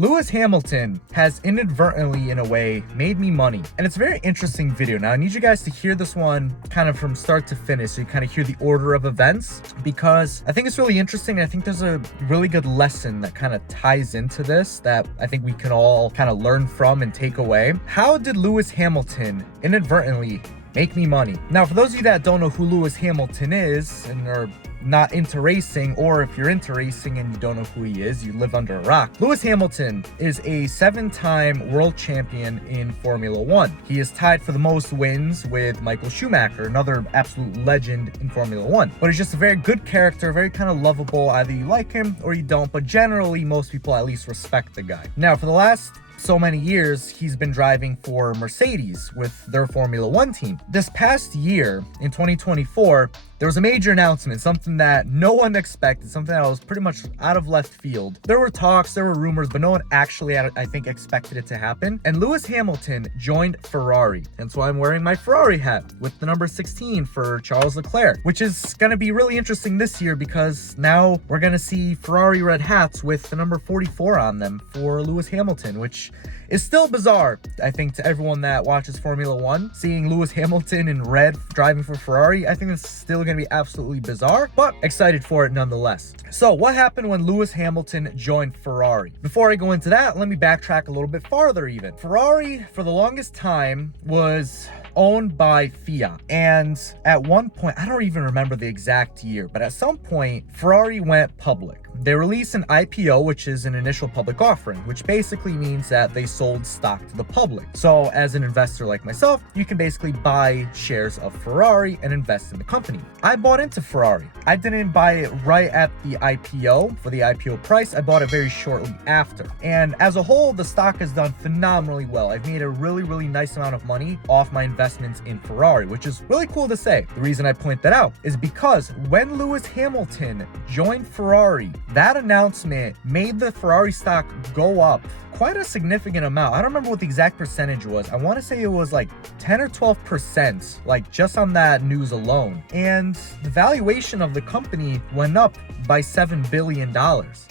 Lewis Hamilton has inadvertently, in a way, made me money. And it's a very interesting video. Now, I need you guys to hear this one kind of from start to finish, so you kind of hear the order of events, because I think it's really interesting. And I think there's a really good lesson that kind of ties into this that I think we can all kind of learn from and take away. How did Lewis Hamilton inadvertently make me money? Now, for those of you that don't know who Lewis Hamilton is and are not into racing, or if you're into racing and you don't know who he is, you live under a rock. Lewis Hamilton is a 7-time world champion in Formula One. He is tied for the most wins with Michael Schumacher, another absolute legend in Formula One. But he's just a very good character, very kind of lovable. Either you like him or you don't, but generally most people at least respect the guy. Now, for the last so many years, he's been driving for Mercedes with their Formula One team. This past year, in 2024, there was a major announcement, something that no one expected, something that was pretty much out of left field. There were talks, there were rumors, but no one actually, I think, expected it to happen. And Lewis Hamilton joined Ferrari. And so I'm wearing my Ferrari hat with the number 16 for Charles Leclerc, which is going to be really interesting this year because now we're going to see Ferrari red hats with the number 44 on them for Lewis Hamilton, which is still bizarre, I think, to everyone that watches Formula One. Seeing Lewis Hamilton in red driving for Ferrari, I think it's still going to be absolutely bizarre, but excited for it nonetheless. So what happened when Lewis Hamilton joined Ferrari? Before I go into that, let me backtrack a little bit farther even. Ferrari, for the longest time, was owned by Fiat. And at one point, I don't even remember the exact year, but at some point, Ferrari went public. They released an IPO, which is an initial public offering, which basically means that they sold stock to the public. So as an investor like myself, you can basically buy shares of Ferrari and invest in the company. I bought into Ferrari. I didn't buy it right at the IPO for the IPO price. I bought it very shortly after. And as a whole, the stock has done phenomenally well. I've made a really, really nice amount of money off my investments in Ferrari, which is really cool to say. The reason I point that out is because when Lewis Hamilton joined Ferrari, that announcement made the Ferrari stock go up quite a significant amount. I don't remember what the exact percentage was. I want to say it was like 10 or 12%, like just on that news alone. And the valuation of the company went up by $7 billion.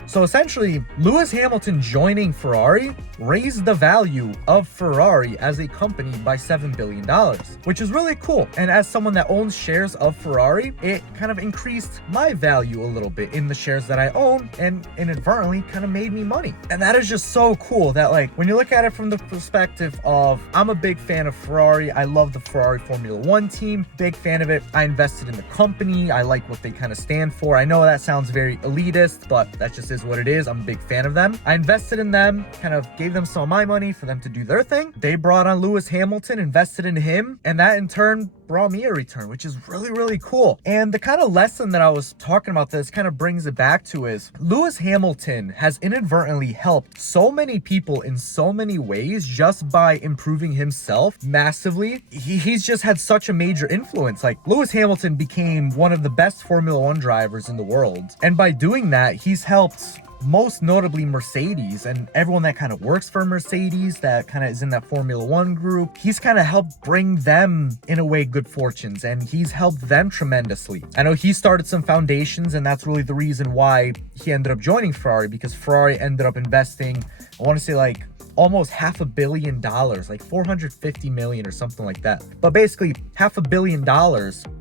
So essentially, Lewis Hamilton joining Ferrari raised the value of Ferrari as a company by $7 billion, which is really cool. And as someone that owns shares of Ferrari, it kind of increased my value a little bit in the shares that I own and inadvertently kind of made me money. And that is just so cool that, like, when you look at it from the perspective of, I'm a big fan of Ferrari. I love the Ferrari Formula One team, big fan of it. I invested in the company. I like what they kind of stand for. I know that sounds very elitist, but that just is what it is. I'm a big fan of them. I invested in them, kind of gave them some of my money for them to do their thing. They brought on Lewis Hamilton, invested in him, and that in turn brought me a return, which is really, really cool. And the kind of lesson that I was talking about this kind of brings it back to is Lewis Hamilton has inadvertently helped so many people in so many ways just by improving himself massively. He's just had such a major influence. Like, Lewis Hamilton became one of the best Formula One drivers in the world. And by doing that, he's helped most notably Mercedes and everyone that kind of works for Mercedes, that kind of is in that Formula One group. He's kind of helped bring them, in a way, good fortunes, and he's helped them tremendously. I know he started some foundations, and that's really the reason why he ended up joining Ferrari, because Ferrari ended up investing, I want to say, like, almost $500 million, like 450 million or something like that. But basically $500 million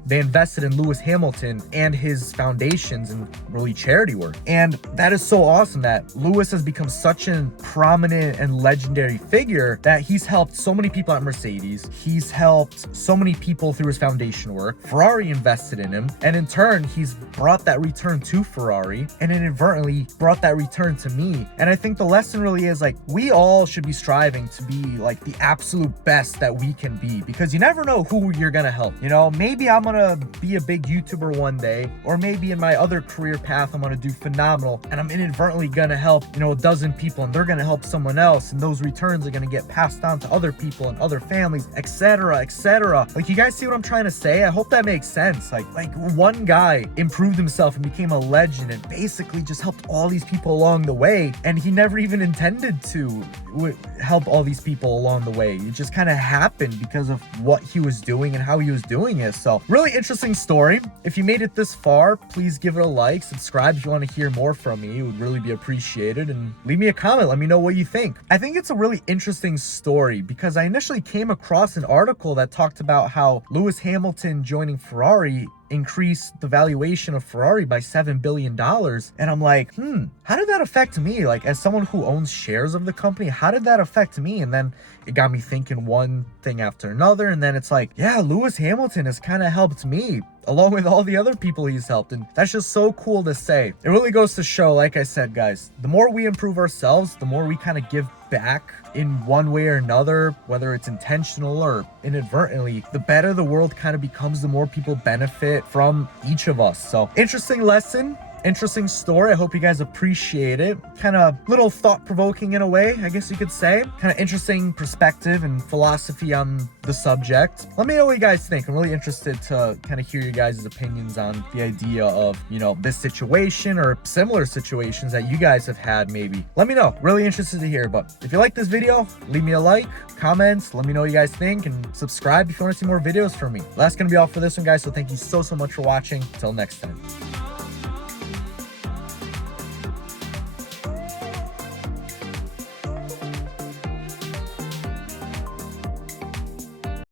they invested in Lewis Hamilton and his foundations and really charity work. And that is so awesome that Lewis has become such a prominent and legendary figure that he's helped so many people at Mercedes. He's helped so many people through his foundation work. Ferrari invested in him, and in turn, he's brought that return to Ferrari and inadvertently brought that return to me. And I think the lesson really is, like, we all should be striving to be like the absolute best that we can be, because you never know who you're gonna help. You know, maybe I'm gonna be a big YouTuber one day, or maybe in my other career path I'm gonna do phenomenal and I'm inadvertently gonna help, you know, a dozen people, and they're gonna help someone else, and those returns are gonna get passed on to other people and other families, etc., etc. Like, you guys see what I'm trying to say? I hope that makes sense. Like one guy improved himself and became a legend and basically just helped all these people along the way, and he never even intended to help all these people along the way. It just kind of happened because of what he was doing and how he was doing it. So really really interesting story. If you made it this far, please give it a like, subscribe if you want to hear more from me. It would really be appreciated, and leave me a comment. Let me know what you think. I think it's a really interesting story because I initially came across an article that talked about how Lewis Hamilton joining Ferrari increase the valuation of Ferrari by $7 billion. And I'm like, how did that affect me? Like, as someone who owns shares of the company, how did that affect me? And then it got me thinking one thing after another. And then it's like, yeah, Lewis Hamilton has kind of helped me along with all the other people he's helped. And that's just so cool to say. It really goes to show, like I said, guys, the more we improve ourselves, the more we kind of give back in one way or another, whether it's intentional or inadvertently, the better the world kind of becomes, the more people benefit from each of us. So interesting lesson, interesting story. I hope you guys appreciate it. Kind of little thought-provoking in a way, I guess you could say. Kind of interesting perspective and philosophy on the subject. Let me know what you guys think. I'm really interested to kind of hear you guys' opinions on the idea of, you know, this situation or similar situations that you guys have had maybe. Let me know. Really interested to hear. But if you like this video, leave me a like, comments, let me know what you guys think, and subscribe if you want to see more videos from me. That's going to be all for this one, guys. So thank you so much for watching. Until next time.